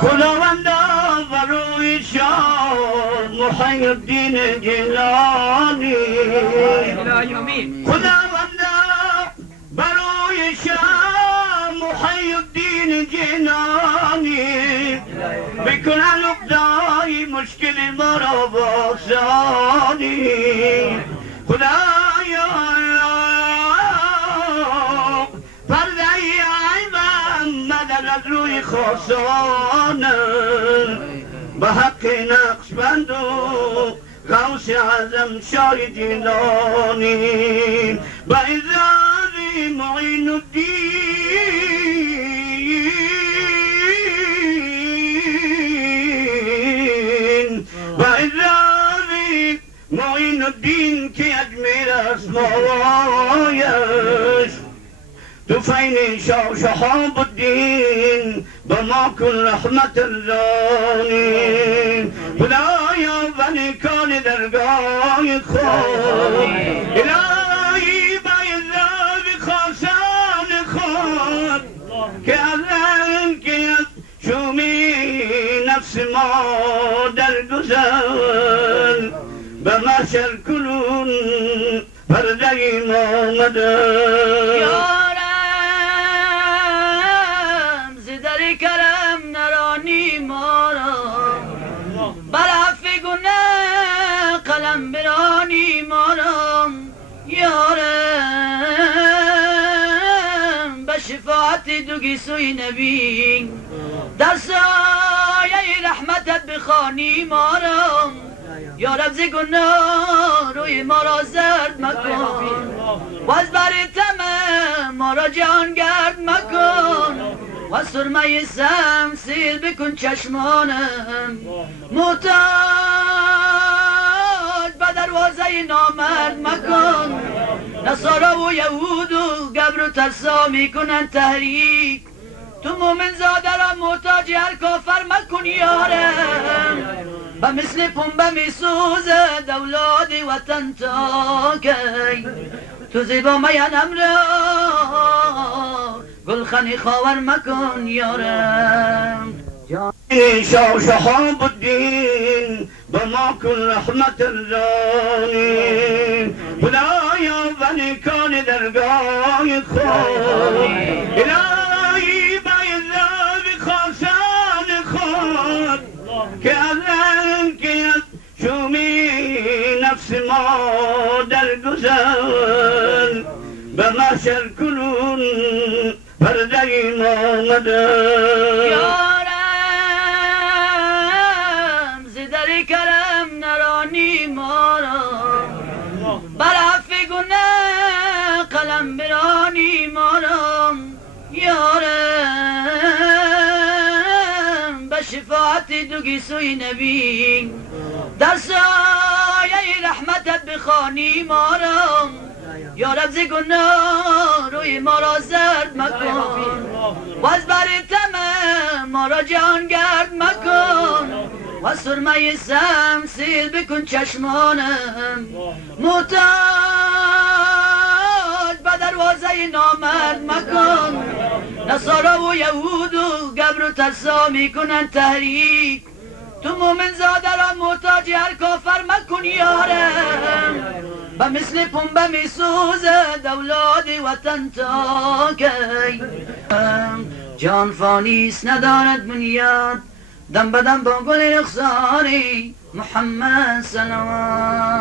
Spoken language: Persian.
خداوندا و روی شاه محی الدین جیلانی خداوندا بروی شاه محی الدین جیلانی بکن عقدای مشکل ما را باسانی خدایا پرده عیبم مدد از روی خاصانه به حق نقشبند و غوث اعظم شاه جیلانی به عزت معین الدین به عزت معین الدین که اجمیر اسمایش توفین شاه شهاب الدین به ما کن رحمت الرانی خدایا و نیکان درگاه خود الهی به عزت خاصان خود که از شومی نفس ما در گذر به محشر کنون پرده ما آمده یارم زدر کرم نرانی ما را برعف گناه قلم برانی ما را یارم به شفاعت دوگی سوی نبی در سایه رحمتت بخوانی ما را یا رب ز گناه روی ما را زرد مکن و از بر تمام ما را جهانگرد مکن و سرمه سم سیل بکن چشمانم محتاج به دروازه نامرد مکن نصارا و یهود و گبر و ترسا میکنن تحریک تو مومن زاده را محتاج هر کافر مکن یارم به مثل پنبه می سوزد اولاد وطن تا کی تو زیبا میانم را گلخنی خاور مکن یارم شاه شهاب الدین به ما کن رحمت الرانی خدایا و نیکان درگاه خود الهی به عزت خاصان خود که از شومی نفس ما در گذر به محشر کنون پرده ما آمده یارم زدر کرم نرانی ما را برعف گناه قلم برانی ما را یارم به شفاعت دوگی سوی نبی در سایه رحمتت بخوانی ما را یا رب ز گناه روی ما را زرد مکن و از بر تمام ما را جهانگرد مکن و سرمه سم سیل بکن چشمانم محتاج به دروازه نامرد مکن نصارا و یهود و گبر و ترسا میکنن تحریک تو مومن زاده را محتاج هر کافر مکن یارم به مثل پنبه می سوزد اولاد وطن تا کی جان فانیست ندارد بنیاد دم بدم با گل رخساری محمد صلوات